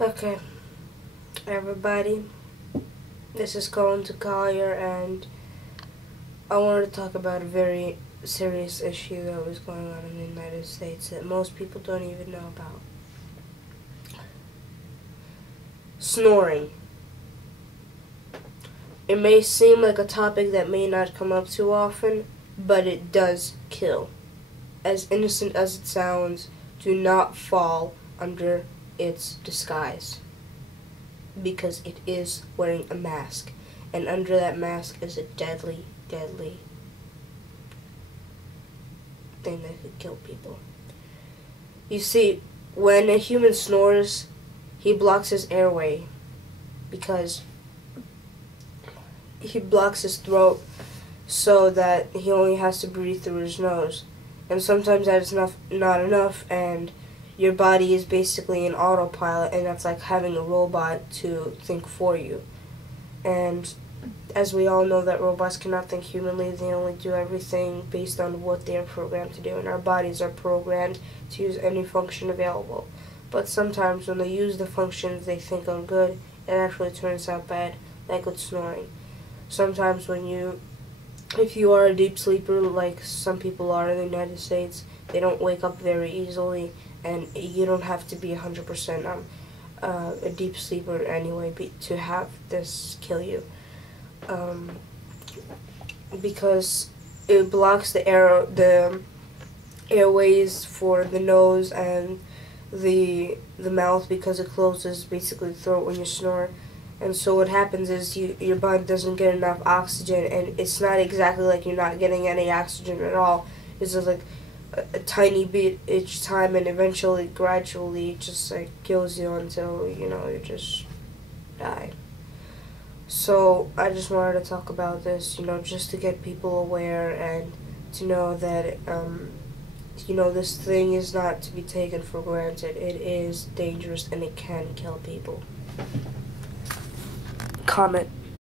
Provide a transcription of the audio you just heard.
Okay, everybody, this is Colin to Collier, and I wanted to talk about a very serious issue that was going on in the United States that most people don't even know about. Snoring. It may seem like a topic that may not come up too often, but it does kill. As innocent as it sounds, do not fall under its disguise, because it is wearing a mask, and under that mask is a deadly, deadly thing that could kill people. You see, when a human snores, he blocks his airway, because he blocks his throat so that he only has to breathe through his nose. And sometimes that is not enough, and your body is basically an autopilot, and that's like having a robot to think for you. And as we all know, that robots cannot think humanly. They only do everything based on what they are programmed to do, and our bodies are programmed to use any function available. But sometimes when they use the functions they think are good, it actually turns out bad, like with snoring. Sometimes if you are a deep sleeper, like some people are in the United States, they don't wake up very easily, and you don't have to be 100% a deep sleeper anyway to have this kill you. Because it blocks the airways for the nose and the mouth, because it closes basically the throat when you snore. And so what happens is your body doesn't get enough oxygen, and it's not exactly like you're not getting any oxygen at all. It's just like a tiny bit each time, and eventually, gradually, just like kills you until, you just die. So I just wanted to talk about this, just to get people aware and to know that, this thing is not to be taken for granted. It is dangerous and it can kill people. Comment.